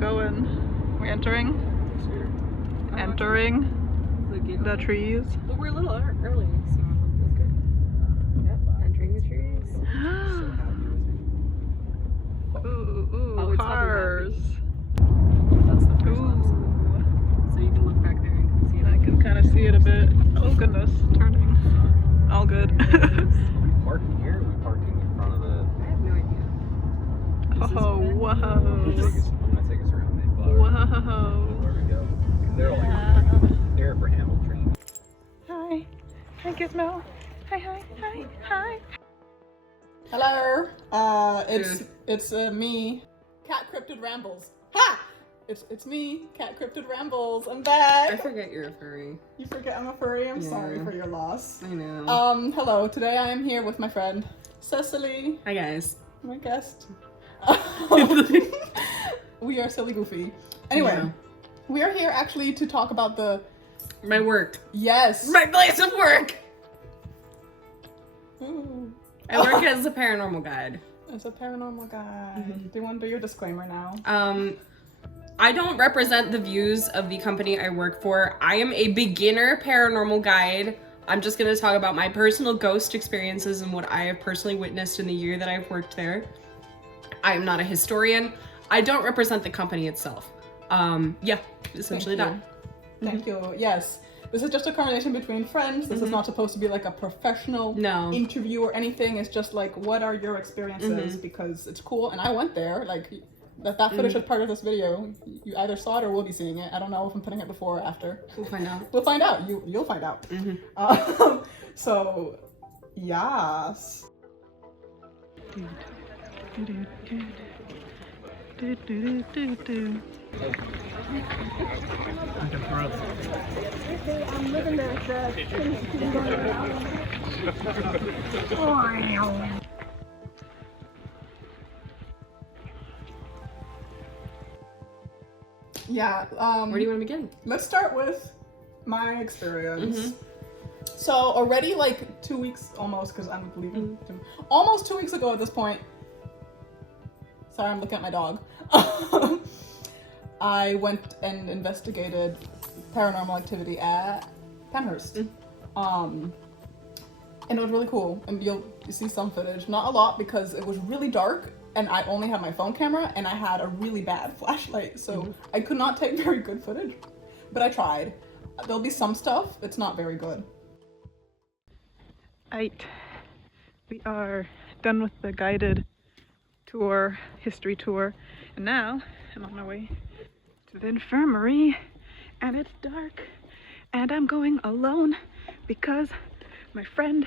We're entering the trees. But we're a little early, so that's good. Yep, entering the trees. Ooh, cars. That's the first one. So you can look back there and see it. I can kind of see it a bit. Oh goodness, turning. All good. We parking here? We parking in front of the... I have no idea. Oh, whoa. I'm gonna take us around Mayflower. Whoa. Where we go. They're like, they're for Hamilton. Hi. Hi, Gizmo. Hi. Hello. It's me, Cat Cryptid Rambles. Ha! It's me, Cat Cryptid Rambles. I'm back. I forget you're a furry. You forget I'm a furry? I'm sorry for your loss. I know. Hello. Today I am here with my friend, Cecily. Hi guys. My guest. We are silly goofy. Anyway, Yeah. we are here actually to talk about My work. Yes. My place of work! Ooh. I work as a paranormal guide. As a paranormal guy. Do you want to do your disclaimer now? I don't represent the views of the company I work for. I am a beginner paranormal guide. I'm just going to talk about my personal ghost experiences and what I have personally witnessed in the year that I've worked there. I am not a historian. I don't represent the company itself. Yeah, essentially that. Thank you. Yes. This is just a conversation between friends. This is not supposed to be like a professional interview or anything. It's just like, what are your experiences? Because it's cool. And I went there. Like, that footage is part of this video. You either saw it or will be seeing it. I don't know if I'm putting it before or after. We'll find out. We'll find out. You'll find out. So, yes. I'm living there. Yeah. Where do you want to begin? Let's start with my experience. So already like 2 weeks almost, because I'm leaving. Almost 2 weeks ago at this point. Sorry, I'm looking at my dog. I went and investigated paranormal activity at Pennhurst. And it was really cool. And you'll see some footage. Not a lot because it was really dark and I only had my phone camera and I had a really bad flashlight. So I could not take very good footage, but I tried. There'll be some stuff. It's not very good. We are done with the guided tour, history tour, and now I'm on my way to the infirmary, and it's dark, and I'm going alone because my friend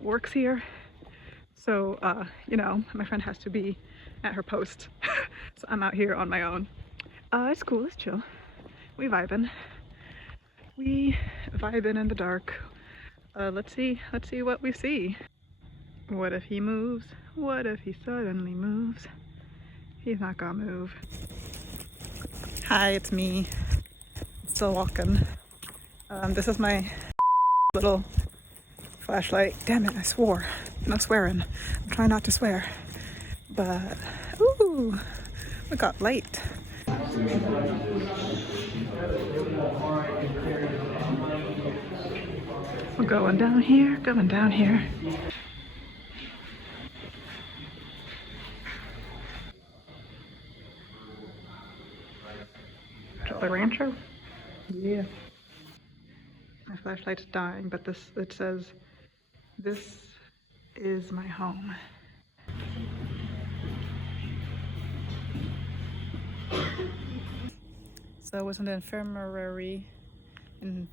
works here, so you know, my friend has to be at her post. So I'm out here on my own. It's cool, it's chill. We vibing in the dark. Let's see what we see. What if he moves? What if he suddenly moves? He's not gonna move. Hi, it's me. Still walking. This is my little flashlight. Damn it, I swore. No swearing. I'm trying not to swear. But, ooh, we got light. We're going down here, The rancho? Yeah. My flashlight's dying, but it says, "This is my home." So it was an infirmary. And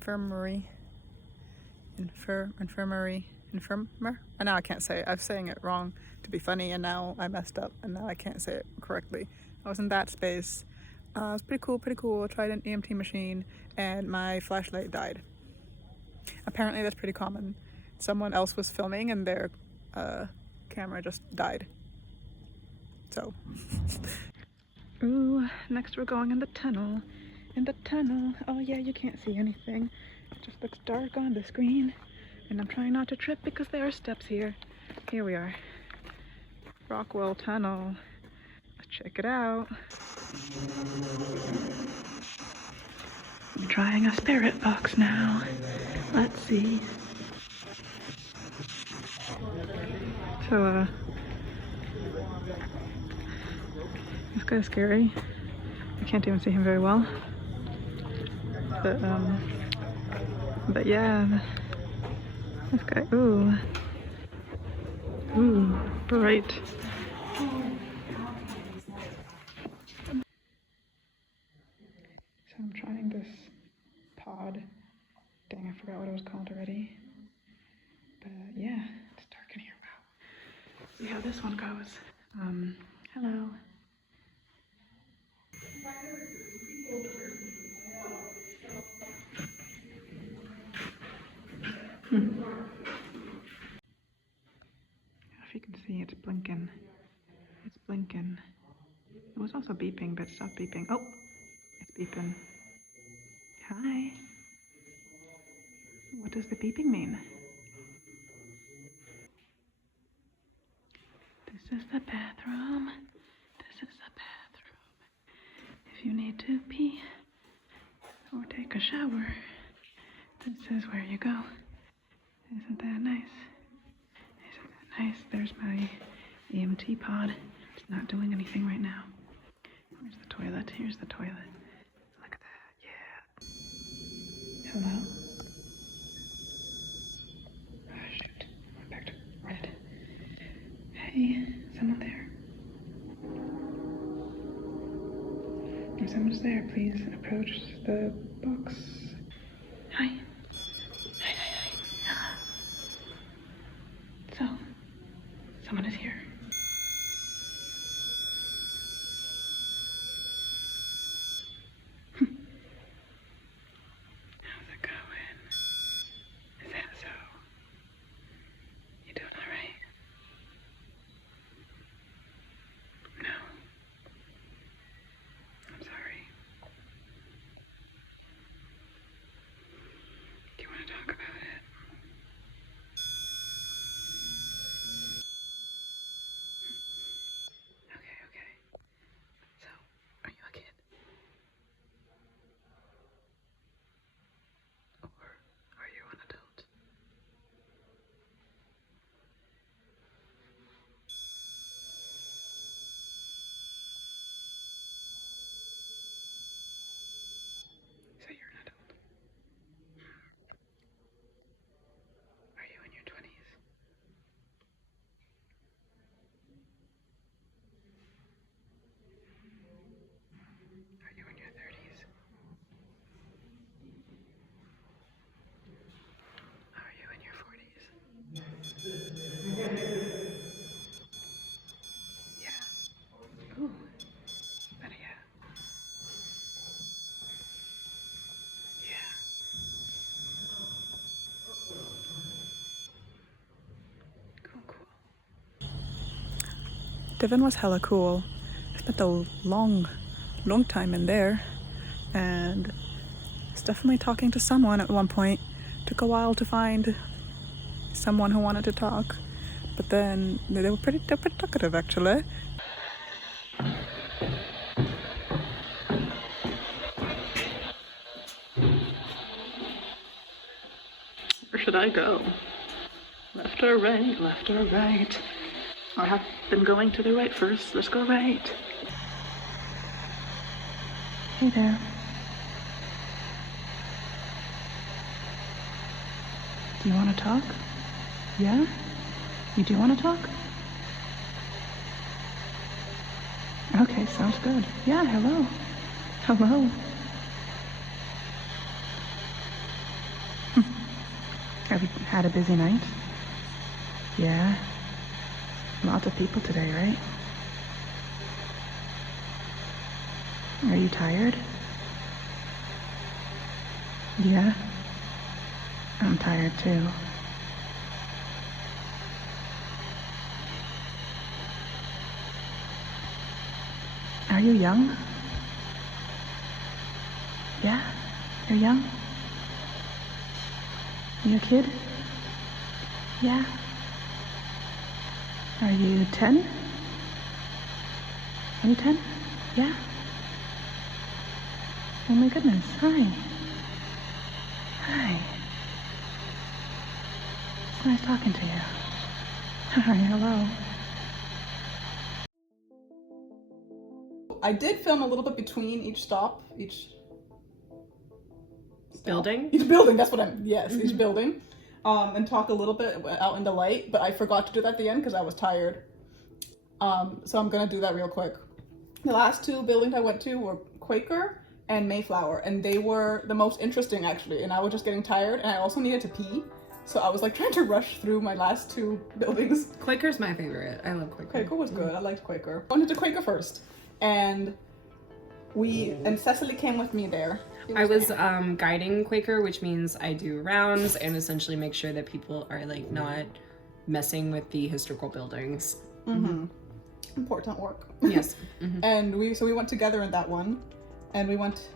now I can't say it. I was saying it wrong to be funny, and now I messed up, and now I can't say it correctly. I was in that space. It was pretty cool. I tried an EMT machine, and my flashlight died. Apparently that's pretty common. Someone else was filming, and their camera just died. So. Ooh, next we're going in the tunnel. Oh yeah, you can't see anything. It just looks dark on the screen. And I'm trying not to trip because there are steps here. Here we are. Rockwell Tunnel. Let's check it out. I'm trying a spirit box now. Let's see. So, this guy's scary. I can't even see him very well. But yeah, this guy, ooh, bright. So I'm trying this pod. Dang, I forgot what it was called already. But yeah, it's dark in here. Wow. See how this one goes. Hello. If you can see, it's blinking. It's blinking. It was also beeping, but it stopped beeping. Oh, it's beeping. Hi. What does the beeping mean? This is the bathroom. This is the bathroom. If you need to pee or take a shower, this is where you go. Isn't that nice? Isn't that nice? There's my EMT pod. It's not doing anything right now. Where's the toilet? Here's the toilet. Look at that. Yeah. Hello? Oh, shoot. Went back to red. Hey, someone there? If someone's there, please approach the box. Hi. Hi. So, someone is here. How's it going? Is that so? You doing all right? No. I'm sorry. Do you want to talk about it? Okay. So, are you a kid? Or are you an adult? So you're an adult. Are you in your 20s? Are you in your 30s? Are you in your 40s? Yeah. Ooh. Better yeah. Yeah. Cool. Devon was hella cool. I spent a long time in there, and was definitely talking to someone at one point. Took a while to find someone who wanted to talk, but then they're pretty talkative actually. Where should I go? Left or right? Left or right? I have been going to the right first. Let's go right. Hey there. Do you want to talk? Yeah? You do want to talk? Okay, sounds good. Yeah, hello. Hello. Have you had a busy night? Yeah. Lots of people today, right? Are you tired? Yeah. I'm tired too. Are you young? Yeah? You're young? You a kid? Yeah? Are you 10? Are you 10? Yeah? Oh my goodness. Hi. Hi. It's nice talking to you. Hi, hello. I did film a little bit between each stop, each Building? Each building, that's what each building. And talk a little bit out in the light, but I forgot to do that at the end because I was tired. So I'm gonna do that real quick. The last two buildings I went to were Quaker and Mayflower, and they were the most interesting actually, and I was just getting tired, and I also needed to pee. So I was like trying to rush through my last two buildings. Quaker's my favorite. I love Quaker. Quaker was good. I liked Quaker. I went to Quaker first, and Cecily came with me there. I was guiding Quaker, which means I do rounds and essentially make sure that people are like not messing with the historical buildings. Important work. Yes. And we went together in that one, and we went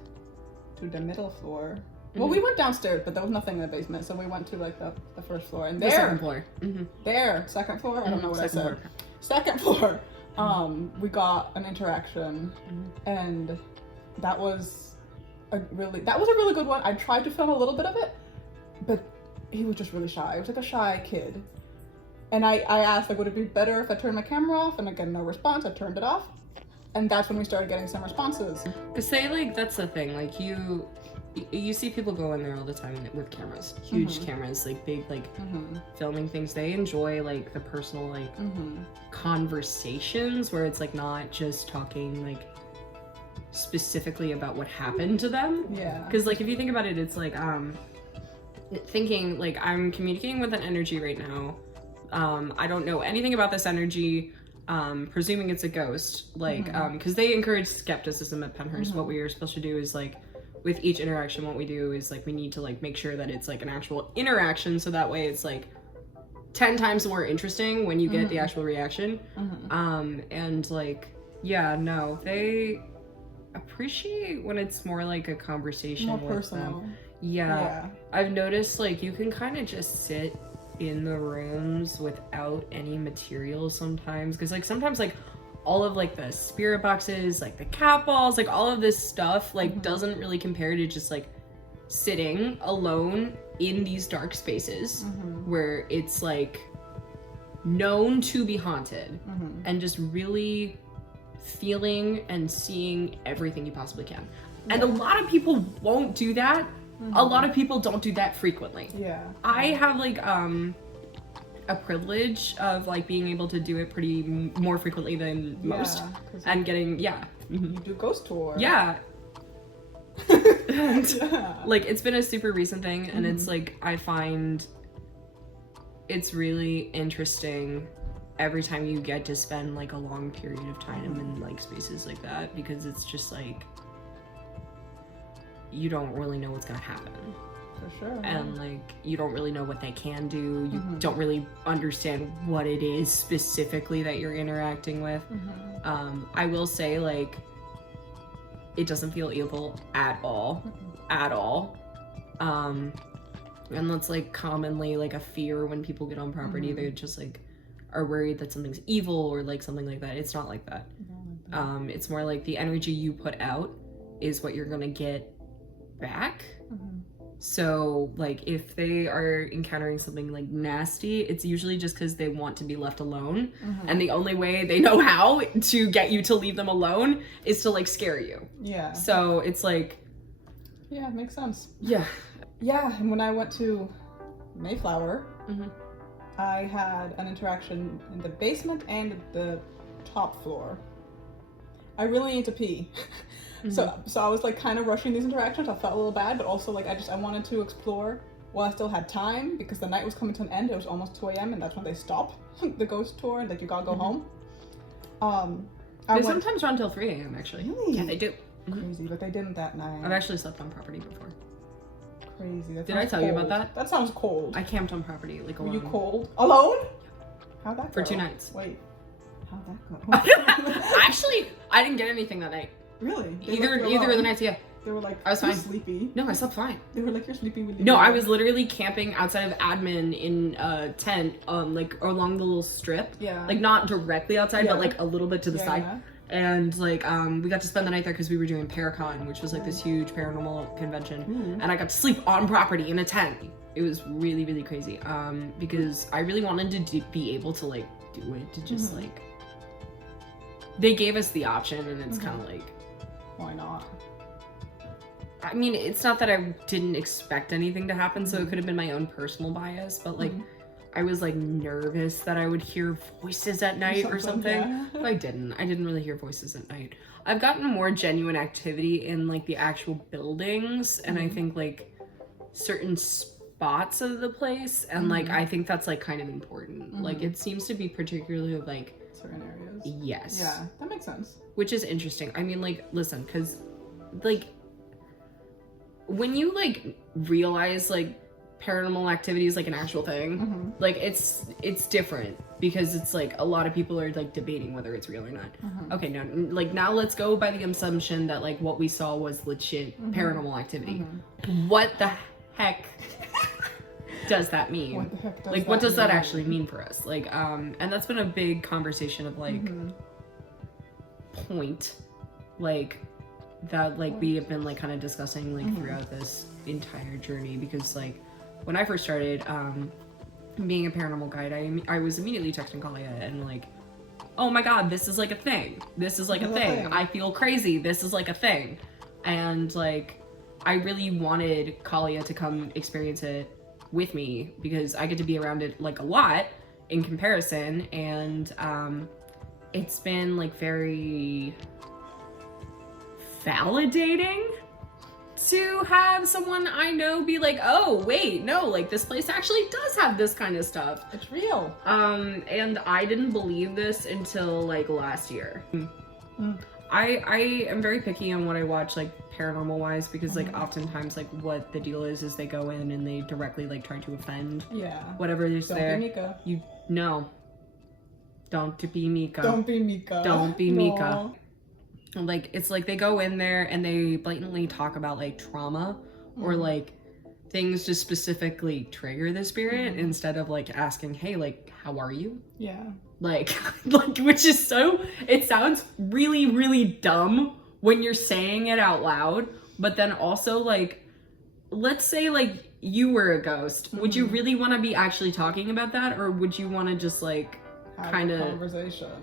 to the middle floor. Well, we went downstairs, but there was nothing in the basement, so we went to like the first floor, and The second floor. Second floor. I don't know what I said. Floor. Second floor. We got an interaction, and that was a really good one. I tried to film a little bit of it, but he was just really shy. It was like a shy kid. And I asked, like, would it be better if I turned my camera off? And I got no response. I turned it off. And that's when we started getting some responses. Cause say like that's the thing, like you see people go in there all the time with cameras, huge cameras, like big like filming things. They enjoy like the personal like conversations where it's like not just talking like specifically about what happened to them. Yeah. Because like if you think about it, it's like thinking like I'm communicating with an energy right now. I don't know anything about this energy. Presuming it's a ghost, like because they encourage skepticism at Pennhurst. What we are supposed to do is like with each interaction, what we do is like we need to like make sure that it's like an actual interaction, so that way it's like 10 times more interesting when you get the actual reaction. And like no, they appreciate when it's more like a conversation, more with personal. them. Yeah, I've noticed like you can kind of just sit in the rooms without any material sometimes, because like sometimes like all of like the spirit boxes, like the cat balls, like all of this stuff like doesn't really compare to just like sitting alone in these dark spaces where it's like known to be haunted and just really feeling and seeing everything you possibly can. And a lot of people won't do that. A lot of people don't do that frequently. I have like a privilege of like being able to do it pretty more frequently than most, and getting you do ghost tour. And, like it's been a super recent thing, and it's like I find it's really interesting every time you get to spend like a long period of time in like spaces like that, because it's just like you don't really know what's gonna happen. For sure. And like you don't really know what they can do. You don't really understand what it is specifically that you're interacting with. I will say like it doesn't feel evil at all. At all. And that's like commonly like a fear when people get on property. They just like are worried that something's evil or like something like that. It's not like that. It's more like the energy you put out is what you're gonna get back. So like if they are encountering something like nasty, it's usually just because they want to be left alone, and the only way they know how to get you to leave them alone is to like scare you. So it's like it makes sense. And when I went to Mayflower, I had an interaction in the basement and the top floor. I really need to pee. So I was like kind of rushing these interactions. I felt a little bad, but also like I wanted to explore while I still had time, because the night was coming to an end. It was almost 2 a.m. and that's when they stop the ghost tour and like you gotta go home. They sometimes run till 3 a.m. actually. Really? Yeah, they do. Crazy, but they didn't that night. I've actually slept on property before. Crazy. That Did I tell you about that? That sounds cold. I camped on property like alone. Were you cold? Alone? How'd that go? For 2 nights. Wait. How'd that go? Actually, I didn't get anything that night. Really? Either of the nights, yeah. They were like, I was fine. You're sleepy. No, I slept fine. They were like, you're sleepy. No, I was literally camping outside of admin in a tent, like along the little strip. Yeah. Like not directly outside, but like a little bit to the side. And like we got to spend the night there because we were doing Paracon, which was like this huge paranormal convention, and I got to sleep on property in a tent. It was really, really crazy because I really wanted to be able to like do it, to just like, they gave us the option, and it's kind of like, why not? I mean, it's not that I didn't expect anything to happen, so it could have been my own personal bias, but like I was like nervous that I would hear voices at night or something. Yeah. But I didn't really hear voices at night. I've gotten more genuine activity in like the actual buildings, and I think like certain spots of the place, and like I think that's like kind of important. Like it seems to be particularly like certain areas. Yes. Yeah, that makes sense. Which is interesting. I mean, like, listen, because like when you like realize like paranormal activity is like an actual thing, like it's different, because it's like a lot of people are like debating whether it's real or not. Okay, now let's go by the assumption that like what we saw was legit paranormal activity. What the heck does that mean? What the heck does like, what does that actually mean for us? Like, and that's been a big conversation of like point, like that like we have been like kind of discussing like throughout this entire journey, because like when I first started being a paranormal guide, I was immediately texting Kalia and like, oh my god, this is like a thing. This is like a thing. I feel crazy. This is like a thing. And like, I really wanted Kalia to come experience it with me, because I get to be around it like a lot in comparison. And it's been like very validating to have someone I know be like, oh wait, no, like this place actually does have this kind of stuff. It's real. And I didn't believe this until like last year. I am very picky on what I watch, like paranormal wise, because like oftentimes like what the deal is they go in and they directly like try to offend whatever is there. Don't be Mika. Don't be Mika. Don't be Mika. Don't be Mika. Like, it's like they go in there and they blatantly talk about like trauma or like things to specifically trigger the spirit, instead of like asking, hey, like, how are you? Yeah. Like which is so, it sounds really, really dumb when you're saying it out loud, but then also like, let's say like you were a ghost. Would you really want to be actually talking about that, or would you want to just like kind of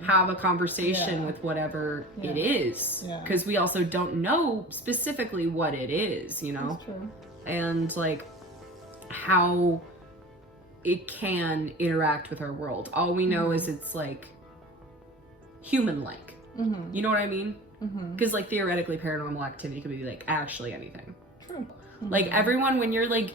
have a conversation with whatever it is? Because we also don't know specifically what it is, you know. That's true. And like how it can interact with our world. All we know is it's like human-like. You know what I mean? Because like theoretically paranormal activity could be like actually anything. True. Like everyone, when you're like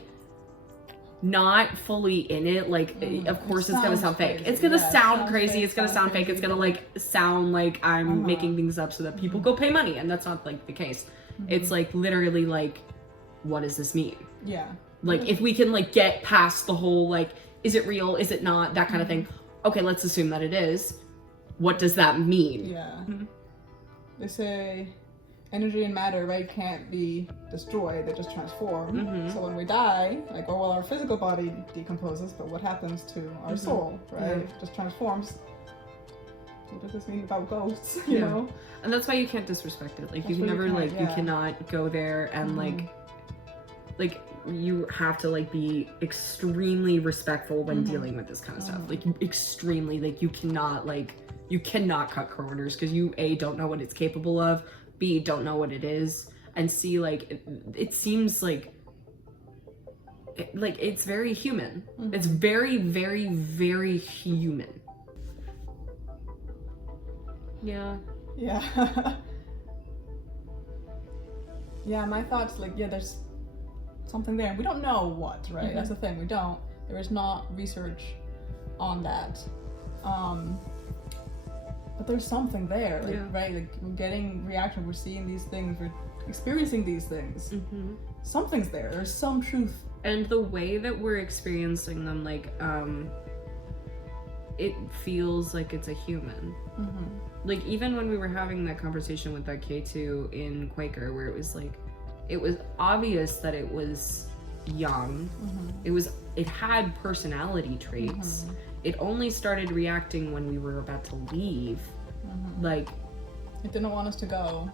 not fully in it, like of course it's gonna sound fake. It's gonna sound crazy, it's gonna sound fake, it's gonna like sound like I'm making things up so that people go pay money, and that's not like the case. It's like literally like, what does this mean? Yeah. Like if we can like get past the whole like, is it real, is it not, that kind of thing. Okay, let's assume that it is. What does that mean? Yeah. They say energy and matter, right, can't be destroyed, they just transform. So when we die, like, oh well, our physical body decomposes, but what happens to our soul, right? It just transforms. What does this mean about ghosts? You know? And that's why you can't disrespect it. Like, you can never like, you cannot go there and like you have to like be extremely respectful when dealing with this kind of stuff. Like extremely, like you cannot cut corners, because you A, don't know what it's capable of, B, don't know what it is, and C, like it seems like it's very human. It's very, very, very human. Yeah. Yeah, my thoughts, like, there's something there. We don't know what, right? That's the thing. We don't. There is not research on that. But there's something there, like, right? Like, we're getting reaction, we're seeing these things, we're experiencing these things. Something's there. There's some truth. And the way that we're experiencing them, like, it feels like it's a human. Like, even when we were having that conversation with that K2 in Quaker, where it was like, it was obvious that it was young. It had personality traits. It only started reacting when we were about to leave. Like, It didn't want us to go.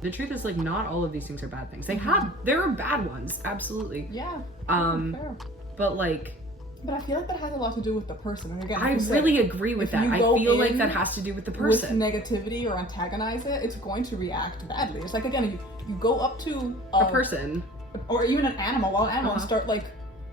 The truth is, like, not all of these things are bad things. Mm-hmm. There are bad ones, absolutely. Yeah. Fair. But like, but I feel like that has a lot to do with the person. And again, I like you really said, agree with if that. you I go feel like in that has to do with the with person. negativity or antagonize it, it's going to react badly. It's like, again, you go up to A person. or even an animal, wild animal, and start like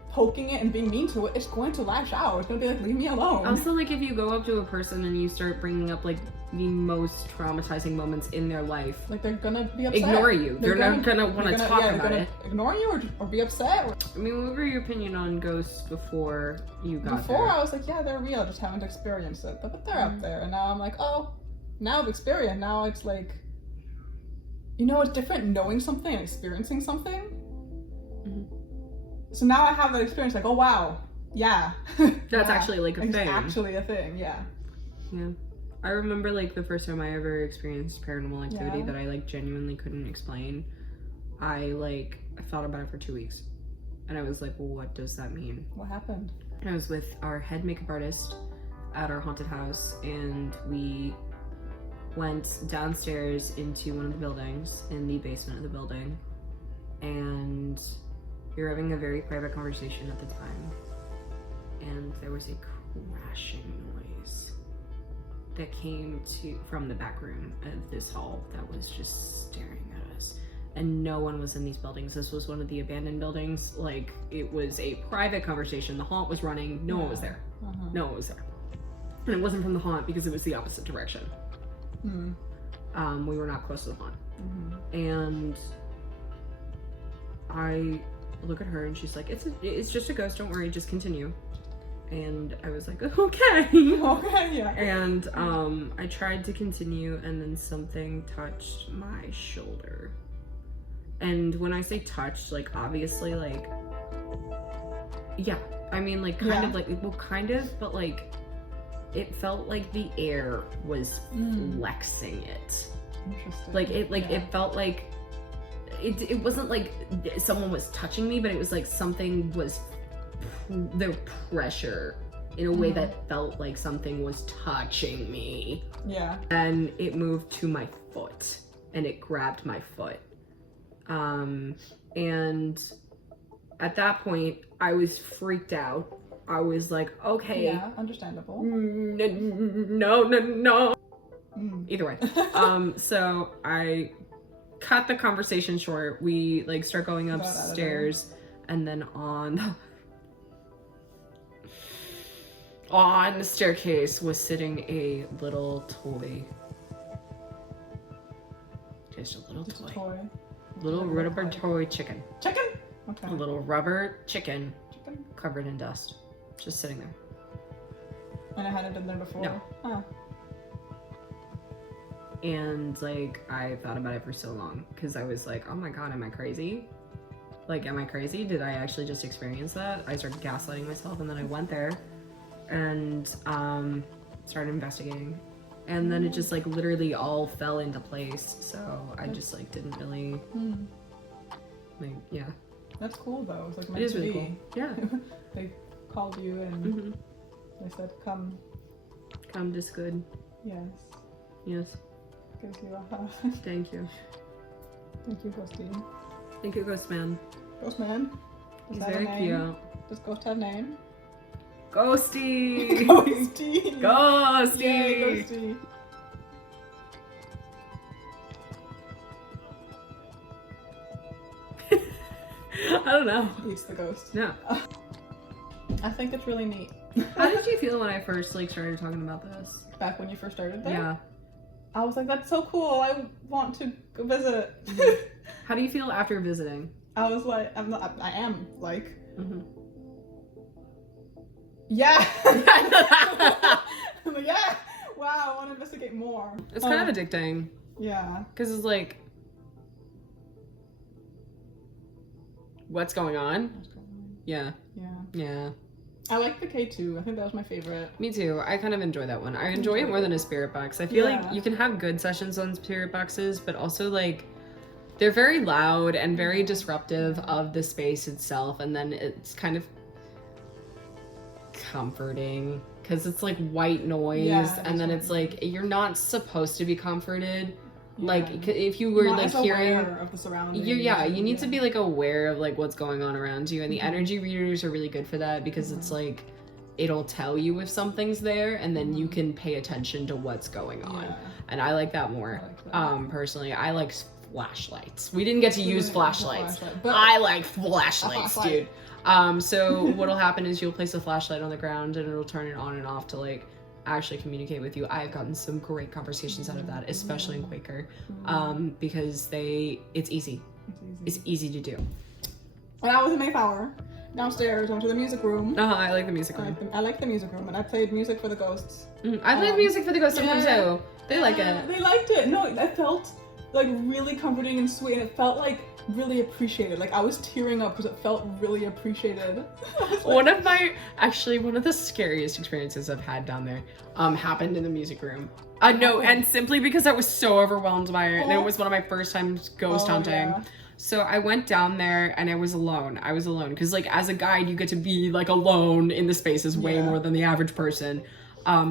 poking it and being mean to it, it's going to lash out. It's going to be like, leave me alone. Also, like, if you go up to a person and you start bringing up like the most traumatizing moments in their life, like, they're gonna be upset. ignore you. They're not gonna want to talk about it. Ignore you or be upset. I mean, what were your opinion on ghosts before you got Before there? I was like, yeah, they're real, I just haven't experienced it. But they're up there, and now I'm like, oh, now I've experienced. Now it's like, you know, it's different knowing something and experiencing something. So now I have that experience, like, oh wow, yeah. That's actually like a it's thing. actually a thing, yeah. Yeah. I remember like the first time I ever experienced paranormal activity that I like genuinely couldn't explain. I thought about it for 2 weeks. And I was like, well, what does that mean? What happened? I was with our head makeup artist at our haunted house, and we went downstairs into one of the buildings in the basement of the building, and we were having a very private conversation at the time, and there was a crashing noise that came from the back room of this hall that was just staring at us. And no one was in these buildings. This was one of the abandoned buildings. Like, it was a private conversation. The haunt was running. No one was there. No one was there. And it wasn't from the haunt because it was the opposite direction. We were not close to the haunt. And I look at her and she's like, it's just a ghost, don't worry, just continue. And I was like, okay. Okay, yeah. And I tried to continue, and then something touched my shoulder. And when I say touched, like, obviously, like, yeah, I mean, like, kind of, like, well, kind of, but, like, it felt like the air was flexing it. Interesting. Like, it felt like, it wasn't like someone was touching me, but it was like something was, the pressure in a way that felt like something was touching me. Yeah. And it moved to my foot, and it grabbed my foot. And at that point, I was freaked out. I was like, okay. Yeah, understandable. No. Either way. So I cut the conversation short. We like start going upstairs, and then on the staircase was sitting a little toy. Just a little toy. Little rubber toy chicken. Chicken? Okay. A little rubber chicken covered in dust. Just sitting there. And I hadn't been there before? No. Oh. And like, I thought about it for so long because I was like, oh my god, am I crazy? Like, am I crazy? Did I actually just experience that? I started gaslighting myself, and then I went there and started investigating. And then it just like literally all fell into place. So I just like didn't really like, yeah. That's cool though. It's like It meant is to really be. cool. Yeah. They called you and they said, come. Come just good. Yes. Yes. Gives you a hug. Thank you. Thank you, Ghosty. Thank you, Ghost Man. Ghost Man. He's that a very name? cute. Does Ghost have a name? Ghosty! Ghosty! Ghosty! Yay, Ghosty! I don't know. He's the ghost. No. I think it's really neat. How did you feel when I first like started talking about this? Back when you first started there? Yeah. I was like, that's so cool. I want to go visit. How do you feel after visiting? I was like, I am like, yeah. I'm like, yeah. Wow, I want to investigate more. It's kind of addicting. Yeah. Because it's like, what's going on? Yeah. Yeah. Yeah. I like the K2. I think that was my favorite. Me too. I kind of enjoy that one. I enjoy it more than a spirit box. I feel like you can have good sessions on spirit boxes, but also like they're very loud and very disruptive of the space itself, and then it's kind of comforting because it's like white noise, Yeah, and then it's it's like you're not supposed to be comforted. Yeah. Like if you were Not like as hearing, aware of the surroundings. you need to be like aware of like what's going on around you, and the Mhm. energy readers are really good for that because it's like it'll tell you if something's there, and then you can pay attention to what's going on. Yeah. And I like that more. I like that. Personally, I like flashlights. We didn't get to We use didn't use a flashlights. flashlight, but- I like flashlights, flashlight. dude. So what'll happen is you'll place a flashlight on the ground and it'll turn it on and off to like actually communicate with you. I've gotten some great conversations out of that, especially in Quaker, because it's easy. It's easy to do. When I was in Mayflower, downstairs, went to the music room. I like the music room. I like the music room, and I played music for the ghosts. I play the music for the ghosts sometimes yeah. too. They like it. They liked it. No, it felt like really comforting and sweet, and it felt like really appreciated. Like I was tearing up because it felt really appreciated. One of the scariest experiences I've had down there happened in the music room. No, and simply because I was so overwhelmed by it, and it was one of my first times ghost hunting. Yeah. So I went down there and I was alone because like as a guide you get to be like alone in the spaces way more than the average person.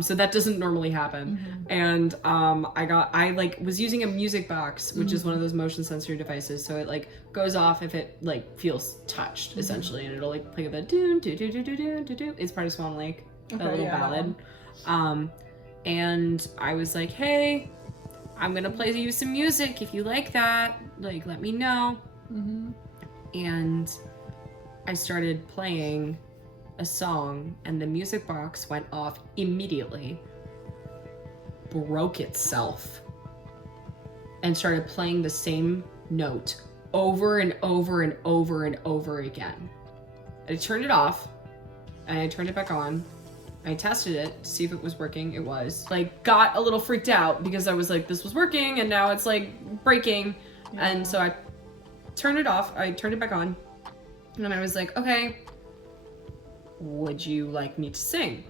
So that doesn't normally happen. And I like was using a music box, which is one of those motion sensory devices, so it like goes off if it like feels touched essentially, and it'll like play the do do do do do do do do. It's part of Swan Lake, that little ballad. And I was like, hey, I'm gonna play you some music. If you like that, like let me know. And I started playing a song, and the music box went off immediately, broke itself, and started playing the same note over and over and over and over again. I turned it off, and I turned it back on. I tested it to see if it was working. It was. Like, got a little freaked out because I was like, this was working, and now it's like breaking. And so I turned it off. I turned it back on, and then I was like, okay, would you like me to sing?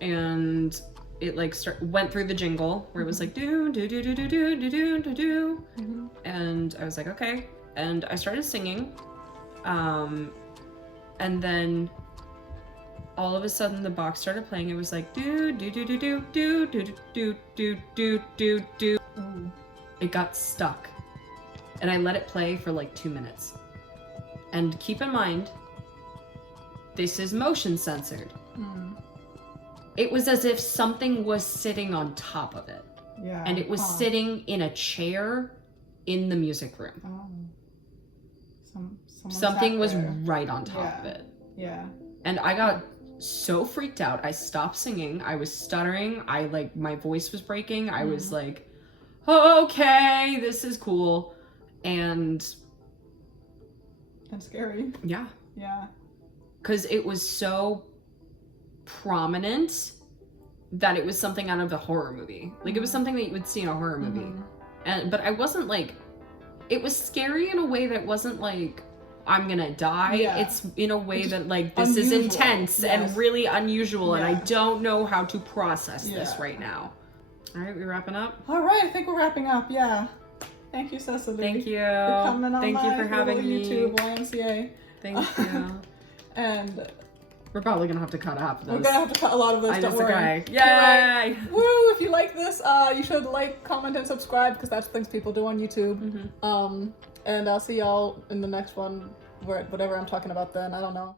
And it like went through the jingle where it was like do do do do do do do do do do, and I was like, okay, and I started singing, and then all of a sudden the box started playing. It was like do do do do do do do do do do do do. It got stuck, and I let it play for like 2 minutes. And keep in mind, this is motion censored. It was as if something was sitting on top of it. Yeah. And it was sitting in a chair in the music room. Something was right on top of it. Yeah. And I got so freaked out. I stopped singing. I was stuttering. My voice was breaking. I was like, okay, this is cool. And scary. yeah. Yeah. Because it was so prominent that it was something out of a horror movie. Like, it was something that you would see in a horror movie. But I wasn't like, it was scary in a way that wasn't like, I'm gonna die. Yeah. It's in a way that like, this unusual. is intense and really unusual, and I Yeah. don't know how to process this right now. All right, we wrapping up? All right, I think we're wrapping up. Yeah. Thank you, Cecily. Thank you. For coming on Thank you for having little me. YouTube YMCA. Thank you. And We're probably gonna have to cut half of this. we're gonna have to cut a lot of this. Don't worry. Okay. Yay! Alright. Woo! If you like this, you should like, comment, and subscribe because that's things people do on YouTube. And I'll see y'all in the next one, whatever I'm talking about then. I don't know.